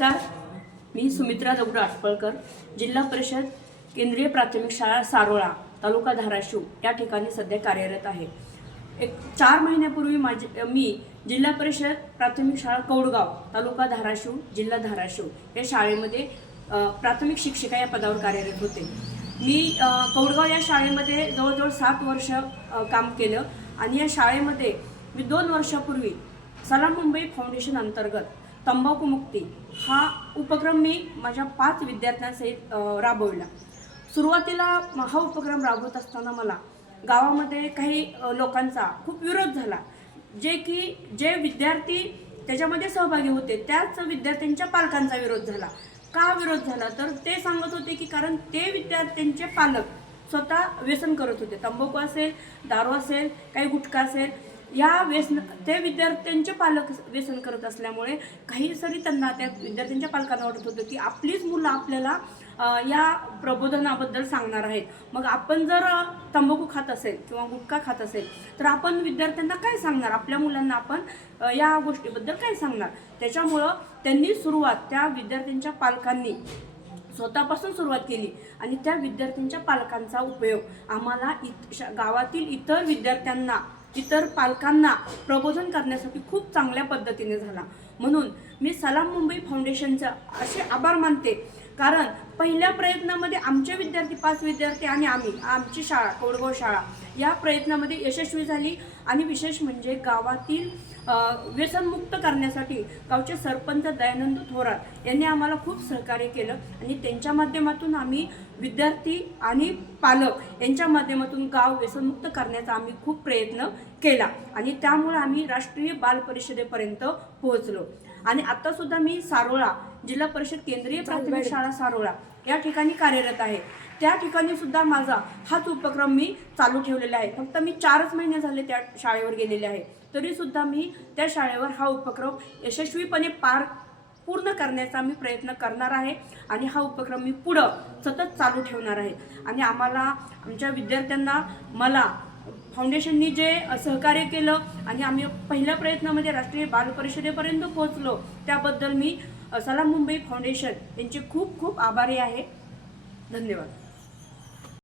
नमस्कार, मी सुमित्रा दगडू आटपळकर, जिल्हा परिषद केंद्रीय प्राथमिक शाळा सारोळा, तालुका धाराशिव या ठिकाणी सध्या कार्यरत आहे। 4 महिन्यापूर्वी मी जिल्हा परिषद प्राथमिक शाळा कौडगाव, तालुका धाराशिव, जिल्हा धाराशिव या शाळेमध्ये प्राथमिक शिक्षिका या पदावर कार्यरत होते। मी कौडगाव या शाळेमध्ये जवळजवळ 7 वर्ष काम केलं आणि या शाळेमध्ये मी 2 वर्षापूर्वी सलाम मुंबई फाउंडेशन अंतर्गत तंबाखू मुक्ती हा उपक्रम मी माझ्या 5 विद्यार्थ्यांसहित राबवला। सुरुवातीला हा उपक्रम राबवत असताना मला गावामध्ये काही लोकांचा खूप विरोध झाला, जे विद्यार्थी त्याच्यामध्ये सहभागी होते त्याच विद्यार्थ्यांच्या पालकांचा विरोध झाला। का विरोध झाला तर ते सांगत होते की कारण ते विद्यार्थ्यांचे पालक स्वतः व्यसन करत होते, तंबाखू असेल, दारू असेल, काही गुटखा असेल, या ते विद्यार्थ्यांचे पालक व्यसन करत असल्यामुळे काही सरी त्यांना त्या विद्यार्थ्यांच्या पालकांना वाटत होतं की आपलीच मुलं आपल्याला या प्रबोधनाबद्दल सांगणार आहेत, मग आपण जर तंबाखू खात असेल किंवा गुटखा खात असेल तर आपण विद्यार्थ्यांना काय सांगणार, आपल्या मुलांना आपण या गोष्टीबद्दल काय सांगणार। त्याच्यामुळं त्यांनी त्या विद्यार्थ्यांच्या पालकांनी स्वतःपासून सुरुवात केली आणि त्या विद्यार्थ्यांच्या पालकांचा उपयोग आम्हाला गावातील इतर पालकांना प्रबोधन करण्यासाठी खूप चांगल्या पद्धतीने झाला। म्हणून मी सलाम मुंबई फाउंडेशनचा असे आभार मानते, कारण पहिल्या प्रयत्नामध्ये आमचे विद्यार्थी 5 विद्यार्थी आणि आमची शाळा कौडगाव शाळा या प्रयत्नामध्ये यशस्वी झाली। आणि विशेष म्हणजे गावातील व्यसनमुक्त करण्यासाठी गावचे सरपंच दयानंद थोरात यांनी आम्हाला खूप सहकार्य केलं आणि त्यांच्या माध्यमातून आम्ही विद्यार्थी आणि पालक यांच्या माध्यमातून गाव व्यसनमुक्त करण्याचा आम्ही खूप प्रयत्न केला आणि त्यामुळे आम्ही राष्ट्रीय बाल परिषदेपर्यंत पोहोचलो। आणि आता सुद्धा मी सारोळा जिल्हा परिषद केंद्रीय प्राथमिक शाळा सारोळा या ठिकाणी कार्यरत आहे। त्या ठिकाणी सुद्धा माझा हाच उपक्रम मी चालू ठेवलेला आहे। फक्त मी 4च महिने झाले त्या शाळेवर गेलेले आहे, तरी सुद्धा मी त्या शाळेवर हा उपक्रम यशस्वीपणे पूर्ण करण्याचा मी प्रयत्न करणार आहे आणि हा उपक्रम मी पुढं सतत चालू ठेवणार आहे। आणि आमच्या विद्यार्थ्यांना मला फाउंडेशननी जे सहकार्य केलं आणि आम्ही पहिल्या प्रयत्नामध्ये राष्ट्रीय बाल परिषदेपर्यंत पोहोचलो, त्याबद्दल मी सलाम मुंबई फाउंडेशन यांचे खूप खूप आभारी आहे। धन्यवाद।